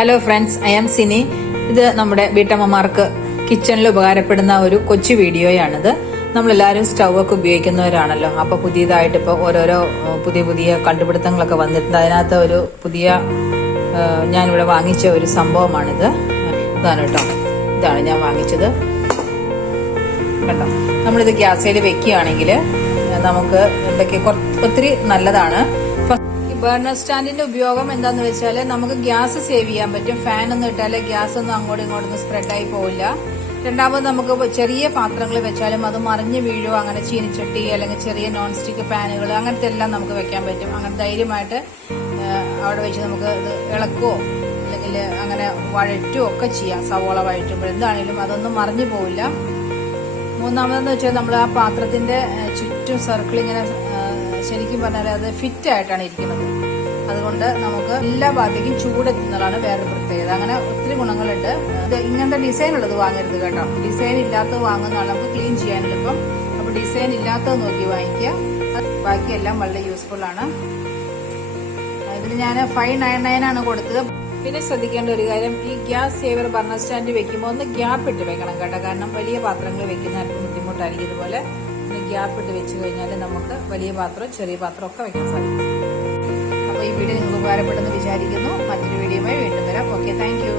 Hello friends, I am Sini. ഇത് നമ്മുടെ വീട്ടമ്മമാർക്ക് കിച്ചണിൽ ഉപകാരപ്പെടുന്ന ഒരു കൊച്ചു വീഡിയോയാണിത്. നമ്മളെല്ലാവരും സ്റ്റൗവൊക്കെ ഉപയോഗിക്കുന്നവരാണല്ലോ. അപ്പോൾ പുതിയതായിട്ട് ഇപ്പോൾ ഓരോരോ പുതിയ കണ്ടുപിടുത്തങ്ങളൊക്കെ വന്നിട്ടുണ്ട്. അതിനകത്ത് ഒരു പുതിയ ഞാനിവിടെ വാങ്ങിച്ച ഒരു സംഭവമാണിത്. ഇതാണ് കേട്ടോ, ഇതാണ് ഞാൻ വാങ്ങിച്ചത്. കണ്ടോ, നമ്മളിത് ഗ്യാസിൽ വെക്കുകയാണെങ്കിൽ നമുക്ക് ഒത്തിരി നല്ലതാണ്. ബർണർ സ്റ്റാൻഡിന്റെ ഉപയോഗം എന്താന്ന് വെച്ചാൽ നമുക്ക് ഗ്യാസ് സേവ് ചെയ്യാൻ പറ്റും. ഫാൻ ഒന്നും ഇട്ടാൽ ഗ്യാസ് ഒന്നും അങ്ങോട്ടും ഇങ്ങോട്ടും സ്പ്രെഡായി പോവില്ല. രണ്ടാമത് നമുക്ക് ചെറിയ പാത്രങ്ങൾ വെച്ചാലും അത് മറിഞ്ഞ് വീഴോ, അങ്ങനെ ചീനിച്ചട്ടി അല്ലെങ്കിൽ ചെറിയ നോൺ സ്റ്റിക്ക് പാനുകൾ അങ്ങനത്തെ എല്ലാം നമുക്ക് വെക്കാൻ പറ്റും. അങ്ങനെ ധൈര്യമായിട്ട് അവിടെ വെച്ച് നമുക്ക് ഇത് ഇളക്കുവോ അല്ലെങ്കിൽ അങ്ങനെ വഴറ്റുവോ ഒക്കെ ചെയ്യാം. സവോള വഴറ്റുമ്പോൾ എന്താണെങ്കിലും അതൊന്നും മറിഞ്ഞു പോവില്ല. മൂന്നാമതെന്ന് വെച്ചാൽ നമ്മൾ ആ പാത്രത്തിന്റെ ചുറ്റും സർക്കിൾ ഇങ്ങനെ ശരിക്കും പറഞ്ഞാൽ അത് ഫിറ്റ് ആയിട്ടാണ് ഇരിക്കുന്നത്. അതുകൊണ്ട് നമുക്ക് എല്ലാ ഭാഗത്തേക്കും ചൂടെത്തുന്നതാണ് വേറെ പ്രത്യേകത. അങ്ങനെ ഒത്തിരി ഗുണങ്ങളുണ്ട്. ഇത് ഇങ്ങനത്തെ ഡിസൈൻ ഉള്ളത് വാങ്ങരുത് കേട്ടോ. ഡിസൈൻ ഇല്ലാത്തത് വാങ്ങുന്നതാണ് നമുക്ക് ക്ലീൻ ചെയ്യാൻ എളുപ്പം. അപ്പൊ ഡിസൈൻ ഇല്ലാത്തത് നോക്കി വാങ്ങിക്കുക. ബാക്കിയെല്ലാം വളരെ യൂസ്ഫുൾ ആണ്. ഇതിന് ഞാൻ 599 ആണ് കൊടുത്തത്. പിന്നെ ശ്രദ്ധിക്കേണ്ട ഒരു കാര്യം, ഈ ഗ്യാസ് സേവർ ബർണർ സ്റ്റാൻഡ് വെക്കുമ്പോൾ ഒന്ന് ഗ്യാപ്പ് ഇട്ട് വെക്കണം കേട്ടോ. കാരണം വലിയ പാത്രങ്ങൾ വെക്കുന്ന ബുദ്ധിമുട്ടായിരിക്കും. ഇതുപോലെ ഗ്യാപ്പ് ഇട്ട് വെച്ച് കഴിഞ്ഞാൽ നമുക്ക് വലിയ പാത്രം ചെറിയ പാത്രം ഒക്കെ വെക്കാൻ സാധിക്കും. അപ്പോൾ ഈ വീഡിയോ നിങ്ങൾക്ക് ഉപകാരപ്പെടുമെന്ന് വിചാരിക്കുന്നു. മറ്റൊരു വീഡിയോയുമായി വീണ്ടും വരാം. Okay, thank you.